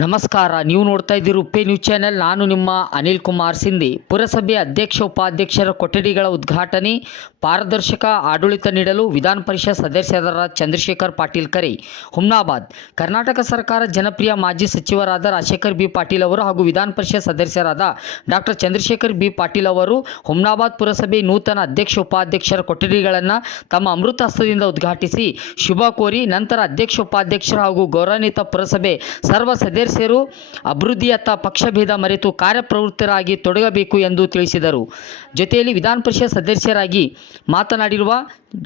ನಮಸ್ಕಾರ. ನೀವು ನೋಡ್ತಾ ಇದ್ದೀರಿ ಉಪ್ಪೆ ನ್ಯೂಸ್ ಚಾನೆಲ್. ನಾನು ನಿಮ್ಮ ಅನಿಲ್ ಕುಮಾರ್ ಸಿಂಧಿ. ಪುರಸಭೆ ಅಧ್ಯಕ್ಷ, ಉಪಾಧ್ಯಕ್ಷರ ಕೊಠಡಿಗಳ ಉದ್ಘಾಟನೆ, ಪಾರದರ್ಶಕ ಆಡಳಿತ ನೀಡಲು ವಿಧಾನ ಪರಿಷತ್ ಸದಸ್ಯರಾದ ಚಂದ್ರಶೇಖರ್ ಪಾಟೀಲ್ ಕರೆ. ಹುಮ್ನಾಬಾದ್. ಕರ್ನಾಟಕ ಸರ್ಕಾರ ಜನಪ್ರಿಯ ಮಾಜಿ ಸಚಿವರಾದ ರಾಜಶೇಖರ್ ಬಿ ಪಾಟೀಲ್ ಅವರು ಹಾಗೂ ವಿಧಾನ ಪರಿಷತ್ ಸದಸ್ಯರಾದ ಡಾಕ್ಟರ್ ಚಂದ್ರಶೇಖರ್ ಬಿ ಪಾಟೀಲ್ ಅವರು ಹುಮ್ನಾಬಾದ್ ಪುರಸಭೆ ನೂತನ ಅಧ್ಯಕ್ಷ, ಉಪಾಧ್ಯಕ್ಷರ ಕೊಠಡಿಗಳನ್ನು ತಮ್ಮ ಅಮೃತ ಹಸ್ತದಿಂದ ಉದ್ಘಾಟಿಸಿ ಶುಭ ಕೋರಿ ನಂತರ ಅಧ್ಯಕ್ಷ, ಉಪಾಧ್ಯಕ್ಷರು ಹಾಗೂ ಗೌರವಾನ್ವಿತ ಪುರಸಭೆ ಸರ್ವ ಸದಸ್ಯರು ಅಭಿವೃದ್ಧಿಯತ್ತ ಪಕ್ಷಭೇದ ಮರೆತು ಕಾರ್ಯಪ್ರವೃತ್ತರಾಗಿ ತೊಡಗಬೇಕು ಎಂದು ತಿಳಿಸಿದರು. ಜೊತೆಯಲ್ಲಿ ವಿಧಾನ ಪರಿಷತ್ ಸದಸ್ಯರಾಗಿ ಮಾತನಾಡಿರುವ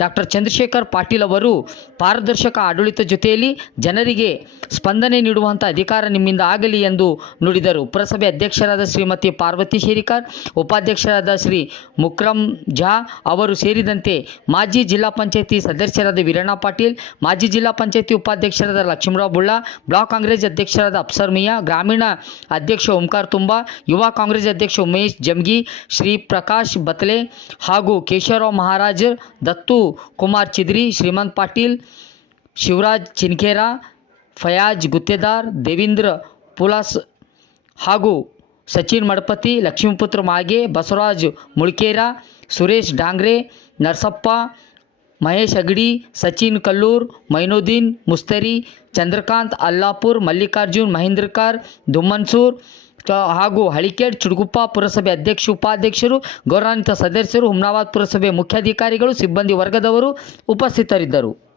ಡಾಕ್ಟರ್ ಚಂದ್ರಶೇಖರ್ ಪಾಟೀಲ್ ಅವರು ಪಾರದರ್ಶಕ ಆಡಳಿತ ಜೊತೆಯಲ್ಲಿ ಜನರಿಗೆ ಸ್ಪಂದನೆ ನೀಡುವಂಥ ಅಧಿಕಾರ ನಿಮ್ಮಿಂದ ಆಗಲಿ ಎಂದು ನುಡಿದರು. ಪುರಸಭೆ ಅಧ್ಯಕ್ಷರಾದ ಶ್ರೀಮತಿ ಪಾರ್ವತಿ ಶೇರಿಕರ್, ಉಪಾಧ್ಯಕ್ಷರಾದ ಶ್ರೀ ಮುಕ್ರಂ ಝಾ ಅವರು ಸೇರಿದಂತೆ ಮಾಜಿ ಜಿಲ್ಲಾ ಪಂಚಾಯತಿ ಸದಸ್ಯರಾದ ವೀರಣ್ಣ ಪಾಟೀಲ್, ಮಾಜಿ ಜಿಲ್ಲಾ ಪಂಚಾಯತಿ ಉಪಾಧ್ಯಕ್ಷರಾದ ಲಕ್ಷ್ಮೀರಾವ್ ಬುಳ್ಳ ಬ್ಲಾಕ್ ಕಾಂಗ್ರೆಸ್ ಅಧ್ಯಕ್ಷರಾದ ಅಪ್ಸರ್ ಮಿಯಾ, ಗ್ರಾಮೀಣ ಅಧ್ಯಕ್ಷ ಓಂಕಾರ್ ತುಂಬಾ, ಯುವ ಕಾಂಗ್ರೆಸ್ ಅಧ್ಯಕ್ಷ ಉಮೇಶ್ ಜಮ್ಗಿ, ಶ್ರೀ ಪ್ರಕಾಶ್ ಬತ್ಲೆ ಹಾಗೂ ಕೇಶವರಾವ್ ಮಹಾರಾಜ್ ದತ್ತು ಕುಮಾರ್ ಚಿದ್ರಿ, ಶ್ರೀಮಂತ್ ಪಾಟೀಲ್, ಶಿವರಾಜ್ ಚಿನ್ಕೇರಾ, ಫಯಾಜ್ ಗುತ್ತೇದಾರ್, ದೇವೀಂದ್ರ ಪುಲಾಸ್ ಹಾಗೂ ಸಚಿನ್ ಮಡಪತಿ, ಲಕ್ಷ್ಮೀಪುತ್ರ ಮಾಗೆ, ಬಸವರಾಜ್ ಮುಳ್ಕೇರ, ಸುರೇಶ್ ಡಾಂಗ್ರೆ, ನರಸಪ್ಪ ಮಹೇಶ್ ಅಗಡಿ, ಸಚಿನ್ ಕಲ್ಲೂರ್, ಮೈನುದ್ದೀನ್, ಮುಸ್ತರಿ, ಚಂದ್ರಕಾಂತ್, ಅಲ್ಲಾಪುರ್, ಮಲ್ಲಿಕಾರ್ಜುನ್, ಮಹೇಂದ್ರಕಾರ್, ದುಮ್ಮನ್ಸೂರ್ ಹಾಗೂ ಹಳಿಕೇಡ್, ಚುಡುಗುಪ್ಪ ಪುರಸಭೆ ಅಧ್ಯಕ್ಷ, ಉಪಾಧ್ಯಕ್ಷರು ಗೌರವಾನ್ವಿತ ಸದಸ್ಯರು, ಹುಮ್ನಾಬಾದ್ ಪುರಸಭೆ ಮುಖ್ಯಾಧಿಕಾರಿಗಳು, ಸಿಬ್ಬಂದಿ ವರ್ಗದವರು ಉಪಸ್ಥಿತರಿದ್ದರು.